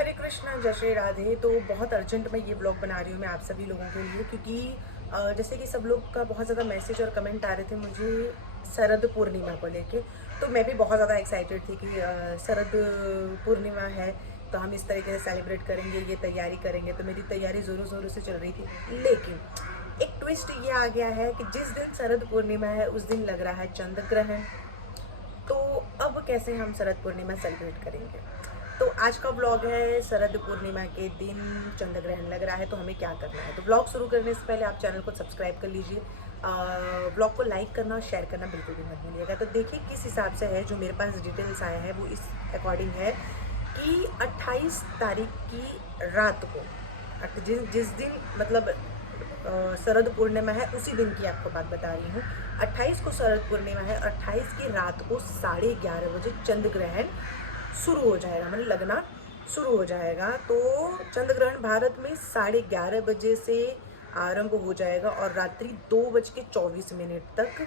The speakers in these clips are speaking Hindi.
हरे कृष्णा, जय श्री राधे। तो बहुत अर्जेंट मैं ये ब्लॉग बना रही हूँ मैं आप सभी लोगों के लिए, क्योंकि जैसे कि सब लोग का बहुत ज़्यादा मैसेज और कमेंट आ रहे थे मुझे शरद पूर्णिमा को लेके। तो मैं भी बहुत ज़्यादा एक्साइटेड थी कि शरद पूर्णिमा है तो हम इस तरीके से सेलिब्रेट करेंगे, ये तैयारी करेंगे। तो मेरी तैयारी ज़ोरों ज़ोरों से चल रही थी, लेकिन एक ट्विस्ट ये आ गया है कि जिस दिन शरद पूर्णिमा है उस दिन लग रहा है चंद्र ग्रहण। तो अब कैसे हम शरद पूर्णिमा सेलिब्रेट करेंगे? तो आज का ब्लॉग है शरद पूर्णिमा के दिन चंद्र ग्रहण लग रहा है तो हमें क्या करना है। तो ब्लॉग शुरू करने से पहले आप चैनल को सब्सक्राइब कर लीजिए, ब्लॉग को लाइक करना और शेयर करना बिल्कुल भी मत भूलिएगा। तो देखिए किस हिसाब से है, जो मेरे पास डिटेल्स आया है वो इस अकॉर्डिंग है कि 28 तारीख की रात को, जिस जिस दिन मतलब शरद पूर्णिमा है उसी दिन की आपको बात बता रही हूँ। 28 को शरद पूर्णिमा है, 28 की रात को 11:30 बजे चंद्र ग्रहण शुरू हो जाएगा, मतलब लगना शुरू हो जाएगा। तो चंद्र ग्रहण भारत में 11:30 बजे से आरंभ हो जाएगा और रात्रि 2:24 तक,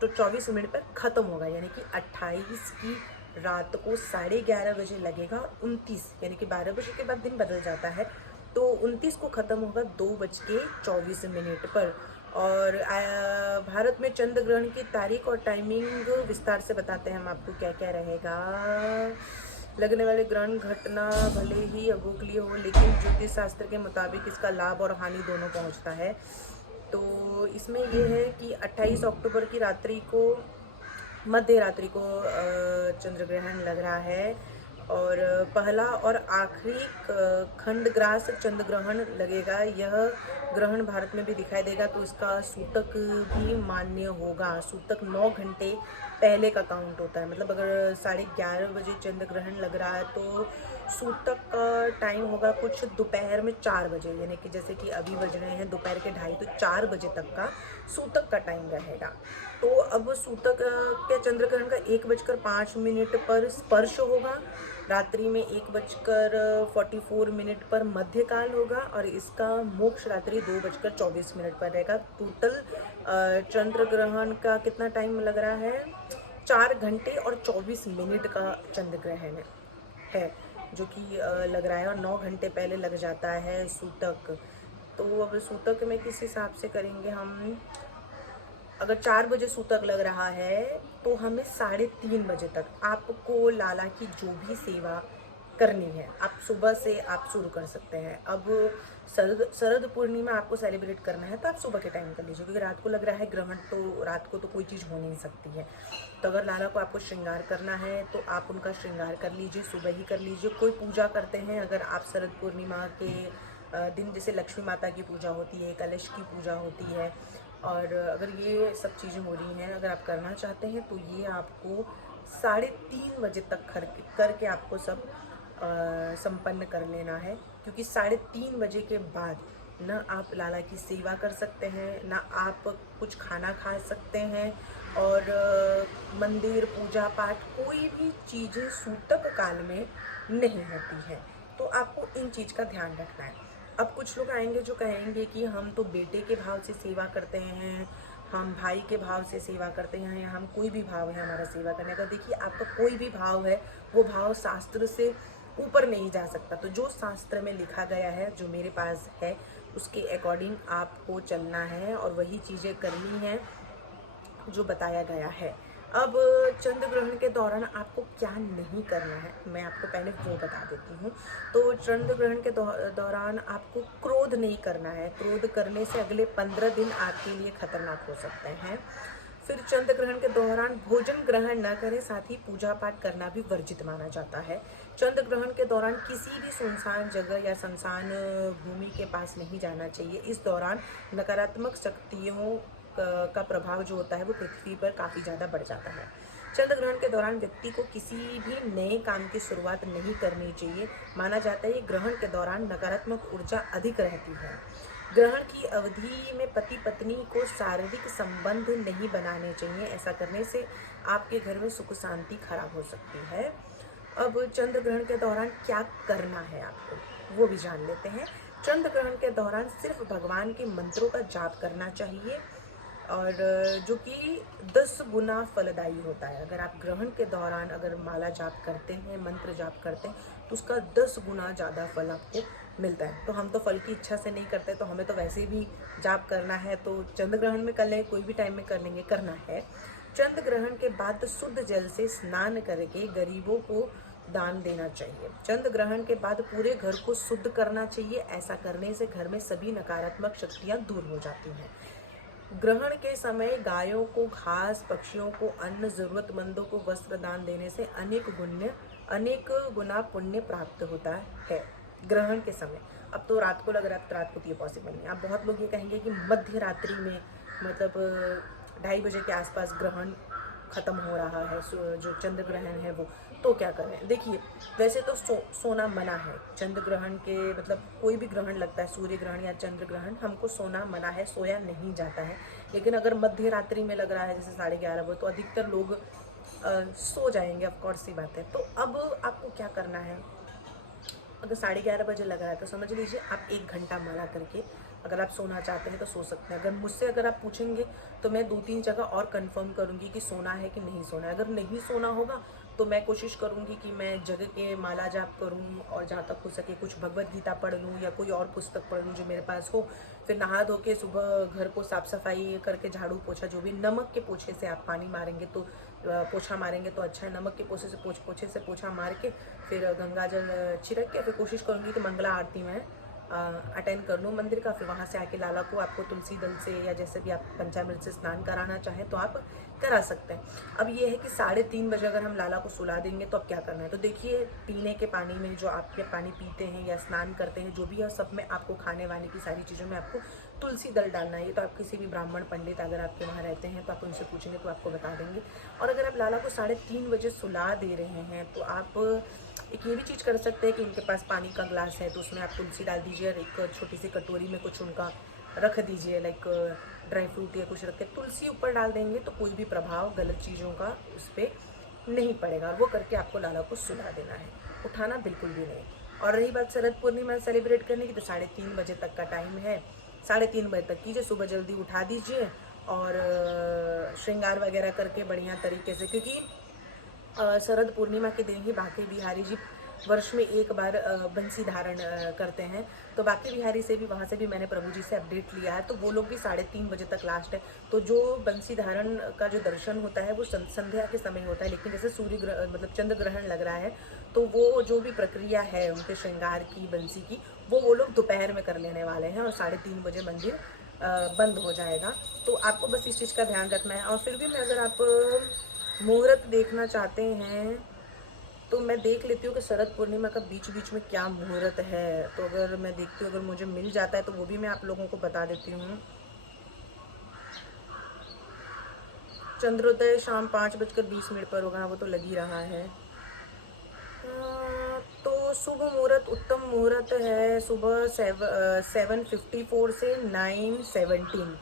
तो 24 मिनट पर ख़त्म होगा। यानी कि 28 की रात को 11:30 बजे लगेगा और 29 यानी कि 12 बजे के बाद दिन बदल जाता है, तो 29 को ख़त्म होगा 2:24 पर। और भारत में चंद्र ग्रहण की तारीख और टाइमिंग विस्तार से बताते हैं हम आपको क्या क्या रहेगा। लगने वाले ग्रहण घटना भले ही अगोचर हो, लेकिन ज्योतिष शास्त्र के मुताबिक इसका लाभ और हानि दोनों पहुंचता है। तो इसमें ये है कि 28 अक्टूबर की रात्रि को, मध्य रात्रि को चंद्र ग्रहण लग रहा है और पहला और आखिरी खंडग्रास चंद्र ग्रहण लगेगा। यह ग्रहण भारत में भी दिखाई देगा तो इसका सूतक भी मान्य होगा। सूतक 9 घंटे पहले का काउंट होता है, मतलब अगर 11:30 बजे चंद्र ग्रहण लग रहा है तो सूतक का टाइम होगा कुछ दोपहर में 4 बजे, यानी कि जैसे कि अभी बज रहे हैं दोपहर के 2:30, तो 4 बजे तक का सूतक का टाइम रहेगा। तो अब सूतक के चंद्र ग्रहण का 1:05 पर स्पर्श होगा, रात्रि में 1:44 पर मध्यकाल होगा और इसका मोक्ष रात्रि 2:24 पर रहेगा। टोटल चंद्र ग्रहण का कितना टाइम लग रहा है? 4 घंटे और 24 मिनट का चंद्र ग्रहण है जो कि लग रहा है, और 9 घंटे पहले लग जाता है सूतक। तो अब सूतक में किस हिसाब से करेंगे हम? अगर 4 बजे सूतक लग रहा है तो हमें 3:30 बजे तक आपको लाला की जो भी सेवा करनी है आप सुबह से आप शुरू कर सकते हैं। अब शरद पूर्णिमा आपको सेलिब्रेट करना है तो आप सुबह के टाइम कर लीजिए, क्योंकि रात को लग रहा है ग्रहण, तो रात को तो कोई चीज़ हो नहीं सकती है। तो अगर लाला को आपको श्रृंगार करना है तो आप उनका श्रृंगार कर लीजिए, सुबह ही कर लीजिए। कोई पूजा करते हैं अगर आप शरद पूर्णिमा के दिन, जैसे लक्ष्मी माता की पूजा होती है, कलश की पूजा होती है, और अगर ये सब चीज़ें हो रही हैं, अगर आप करना चाहते हैं तो ये आपको 3:30 बजे तक करके आपको सब संपन्न कर लेना है, क्योंकि 3:30 बजे के बाद ना आप लाला की सेवा कर सकते हैं, ना आप कुछ खाना खा सकते हैं, और मंदिर पूजा पाठ कोई भी चीज़ें सूतक काल में नहीं होती हैं। तो आपको इन चीज़ का ध्यान रखना है। अब कुछ लोग आएंगे जो कहेंगे कि हम तो बेटे के भाव से सेवा करते हैं, हम भाई के भाव से सेवा करते हैं, या हम कोई भी भाव है हमारा सेवा करने का। देखिए आपका कोई भी भाव है वो भाव शास्त्र से ऊपर नहीं जा सकता। तो जो शास्त्र में लिखा गया है, जो मेरे पास है, उसके अकॉर्डिंग आपको चलना है और वही चीज़ें करनी है जो बताया गया है। अब चंद्र ग्रहण के दौरान आपको क्या नहीं करना है मैं आपको पहले वो बता देती हूँ। तो चंद्र ग्रहण के दौरान आपको क्रोध नहीं करना है। क्रोध करने से अगले 15 दिन आपके लिए खतरनाक हो सकते हैं। फिर चंद्र ग्रहण के दौरान भोजन ग्रहण न करें, साथ ही पूजा पाठ करना भी वर्जित माना जाता है। चंद्र ग्रहण के दौरान किसी भी सुनसान जगह या सुनसान भूमि के पास नहीं जाना चाहिए। इस दौरान नकारात्मक शक्तियों का प्रभाव जो होता है वो पृथ्वी पर काफ़ी ज़्यादा बढ़ जाता है। चंद्र ग्रहण के दौरान व्यक्ति को किसी भी नए काम की शुरुआत नहीं करनी चाहिए। माना जाता है कि ग्रहण के दौरान नकारात्मक ऊर्जा अधिक रहती है। ग्रहण की अवधि में पति पत्नी को शारीरिक संबंध नहीं बनाने चाहिए, ऐसा करने से आपके घर में सुख शांति खराब हो सकती है। अब चंद्र ग्रहण के दौरान क्या करना है आपको वो भी जान लेते हैं। चंद्र ग्रहण के दौरान सिर्फ भगवान के मंत्रों का जाप करना चाहिए। और जो कि 10 गुना फलदायी होता है। अगर आप ग्रहण के दौरान अगर माला जाप करते हैं, मंत्र जाप करते हैं, तो उसका 10 गुना ज़्यादा फल आपको मिलता है। तो हम तो फल की इच्छा से नहीं करते, तो हमें तो वैसे भी जाप करना है, तो चंद्र ग्रहण में कर लें, कोई भी टाइम में कर लेंगे, करना है। चंद्र ग्रहण के बाद शुद्ध जल से स्नान करके गरीबों को दान देना चाहिए। चंद्र ग्रहण के बाद पूरे घर को शुद्ध करना चाहिए। ऐसा करने से घर में सभी नकारात्मक शक्तियाँ दूर हो जाती हैं। ग्रहण के समय गायों को घास, पक्षियों को अन्न, जरूरतमंदों को वस्त्र दान देने से अनेक गुना पुण्य प्राप्त होता है ग्रहण के समय। अब तो रात को लग रहा है, तो रात को तो ये पॉसिबल नहीं। अब बहुत लोग ये कहेंगे कि मध्य रात्रि में, मतलब 2:30 बजे के आसपास ग्रहण खत्म हो रहा है, जो चंद्र ग्रहण है वो, तो क्या करें। देखिए, वैसे तो सोना मना है चंद्र ग्रहण के, मतलब कोई भी ग्रहण लगता है, सूर्य ग्रहण या चंद्र ग्रहण, हमको सोना मना है, सोया नहीं जाता है। लेकिन अगर मध्य रात्रि में लग रहा है, जैसे 11:30 बजे, तो अधिकतर लोग सो जाएंगे, ऑफकोर्स सी बात है। तो अब आपको क्या करना है, अगर 11:30 बजे लग रहा है तो समझ लीजिए आप 1 घंटा माला करके अगर आप सोना चाहते हैं तो सो सकते हैं। अगर मुझसे अगर आप पूछेंगे तो मैं 2-3 जगह और कंफर्म करूंगी कि सोना है कि नहीं सोना है। अगर नहीं सोना होगा तो मैं कोशिश करूंगी कि मैं जगह के माला जाप करूं, और जहाँ तक हो सके कुछ भगवत गीता पढ़ लूँ या कोई और पुस्तक पढ़ लूँ जो मेरे पास हो। फिर नहा धो के सुबह घर को साफ सफाई करके, झाड़ू पोछा, जो भी, नमक के पोछे से आप पानी मारेंगे तो पोछा मारेंगे तो अच्छा है। नमक के पोछे से पोछा मार के फिर गंगा जल छिड़क के फिर कोशिश करूँगी कि मंगला आरती में अटेंड कर लूँ मंदिर का। फिर वहाँ से आके लाला को आपको तुलसी दल से या जैसे भी आप पंचामृत से स्नान कराना चाहें तो आप करा सकते हैं। अब ये है कि 3:30 बजे अगर हम लाला को सुला देंगे तो अब क्या करना है। तो देखिए, पीने के पानी में, जो आप पानी पीते हैं या स्नान करते हैं, जो भी है, सब में आपको, खाने वाने की सारी चीज़ों में आपको तुलसी दल डालना है। ये तो आप किसी भी ब्राह्मण पंडित अगर आपके वहाँ रहते हैं तो आप उनसे पूछेंगे तो आपको बता देंगे। और अगर आप लाला को 3:30 बजे सुला दे रहे हैं तो आप एक ये भी चीज़ कर सकते हैं कि उनके पास पानी का ग्लास है तो उसमें आप तुलसी डाल दीजिए, और एक छोटी सी कटोरी में कुछ उनका रख दीजिए, लाइक ड्राई फ्रूट या कुछ रख के तुलसी ऊपर डाल देंगे तो कोई भी प्रभाव गलत चीज़ों का उस पर नहीं पड़ेगा। वो करके आपको लाला को सुला देना है, उठाना बिल्कुल भी नहीं। और रही बात शरद पूर्णिमा सेलिब्रेट करने की, तो 3:30 बजे तक का टाइम है। 3:30 बजे तक कीजिए, सुबह जल्दी उठा दीजिए और श्रृंगार वगैरह करके बढ़िया तरीके से, क्योंकि शरद पूर्णिमा के दिन ही बांके बिहारी जी वर्ष में एक बार बंसी धारण करते हैं। तो बांके बिहारी से भी, वहाँ से भी मैंने प्रभु जी से अपडेट लिया है, तो वो लोग भी 3:30 बजे तक लास्ट है। तो जो बंसी धारण का जो दर्शन होता है वो संध्या के समय होता है। लेकिन जैसे मतलब चंद्र ग्रहण लग रहा है तो वो जो भी प्रक्रिया है उनके श्रृंगार की, बंसी की, वो लोग दोपहर में कर लेने वाले हैं और 3:30 बजे मंदिर बंद हो जाएगा। तो आपको बस इस चीज़ का ध्यान रखना है। और फिर भी मैं, अगर आप मुहूर्त देखना चाहते हैं तो मैं देख लेती हूँ कि शरद पूर्णिमा का बीच बीच में क्या मुहूर्त है। तो अगर मैं देखती हूँ, अगर मुझे मिल जाता है तो वो भी मैं आप लोगों को बता देती हूँ। चंद्रोदय शाम 5:20 पर होगा, वो तो लग ही रहा है। तो शुभ मुहूर्त, उत्तम मुहूर्त है सुबह 7:54 से 9:17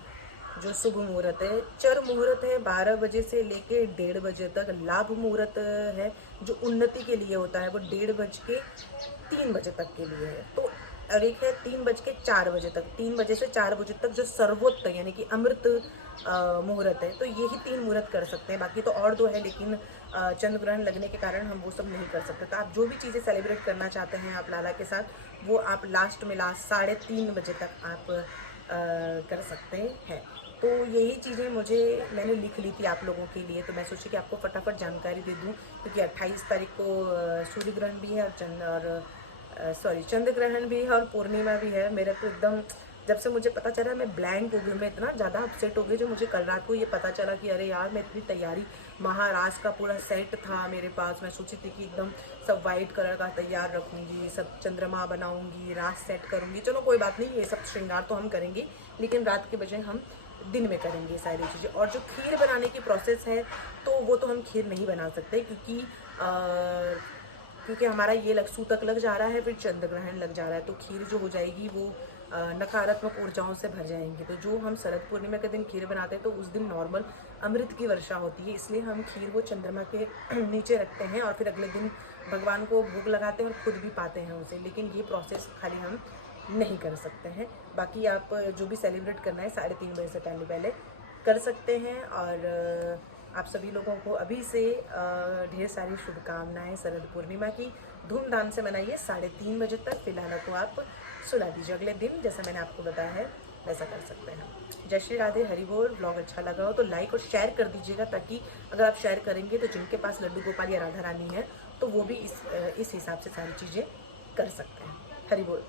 जो शुभ मुहूर्त है। चर मुहूर्त है 12 बजे से लेके 1:30 बजे तक। लाभ मुहूर्त है जो उन्नति के लिए होता है, वो 1:30 बजे तक के लिए है। तो और एक है 3:04 तक, 3 बजे से 4 बजे तक जो सर्वोत्त यानी कि अमृत मुहूर्त है। तो यही 3 मुहूर्त कर सकते हैं, बाकी तो और 2 है, लेकिन चंद्र ग्रहण लगने के कारण हम वो सब नहीं कर सकते। तो आप जो भी चीज़ें सेलिब्रेट करना चाहते हैं आप लाला के साथ, वो आप लास्ट 3:30 बजे तक आप कर सकते हैं। तो यही चीज़ें मैंने लिख ली थी आप लोगों के लिए, तो मैं सोची कि आपको फटाफट जानकारी दे दूं, क्योंकि 28 तारीख को सूर्य ग्रहण भी है और चंद्र ग्रहण भी है और पूर्णिमा भी है। मेरा तो एकदम, जब से मुझे पता चला मैं ब्लैंक हो गई, मैं इतना ज़्यादा अपसेट हो गई जो मुझे कल रात को ये पता चला कि अरे यार, मैं इतनी तैयारी, महाराज का पूरा सेट था मेरे पास, मैं सोची थी कि एकदम सब वाइट कलर का तैयार रखूँगी, सब चंद्रमा बनाऊँगी, रात सेट करूँगी। चलो कोई बात नहीं, ये सब श्रृंगार तो हम करेंगे, लेकिन रात के बजाय हम दिन में करेंगे सारी चीज़ें। और जो खीर बनाने की प्रोसेस है तो वो तो हम खीर नहीं बना सकते, क्योंकि हमारा ये सूतक लग जा रहा है, फिर चंद्र ग्रहण लग जा रहा है। तो खीर जो हो जाएगी वो नकारात्मक ऊर्जाओं से भर जाएंगी। तो जो हम शरद पूर्णिमा के दिन खीर बनाते हैं तो उस दिन नॉर्मल अमृत की वर्षा होती है, इसलिए हम खीर वो चंद्रमा के नीचे रखते हैं और फिर अगले दिन भगवान को भोग लगाते हैं और खुद भी पाते हैं उसे। लेकिन ये प्रोसेस खाली हम नहीं कर सकते हैं। बाकी आप जो भी सेलिब्रेट करना है 3:30 बजे से पहले कर सकते हैं। और आप सभी लोगों को अभी से ढेर सारी शुभकामनाएं शरद पूर्णिमा की। धूमधाम से मनाइए 3:30 बजे तक। फिलहाल को आप सुला दीजिए, अगले दिन जैसा मैंने आपको बताया है वैसा कर सकते हैं। जय श्री राधे, हरि बोल। व्लॉग अच्छा लगा हो तो लाइक और शेयर कर दीजिएगा, ताकि अगर आप शेयर करेंगे तो जिनके पास लड्डू गोपाल या राधा रानी है तो वो भी इस हिसाब से सारी चीज़ें कर सकते हैं। हरि बोल।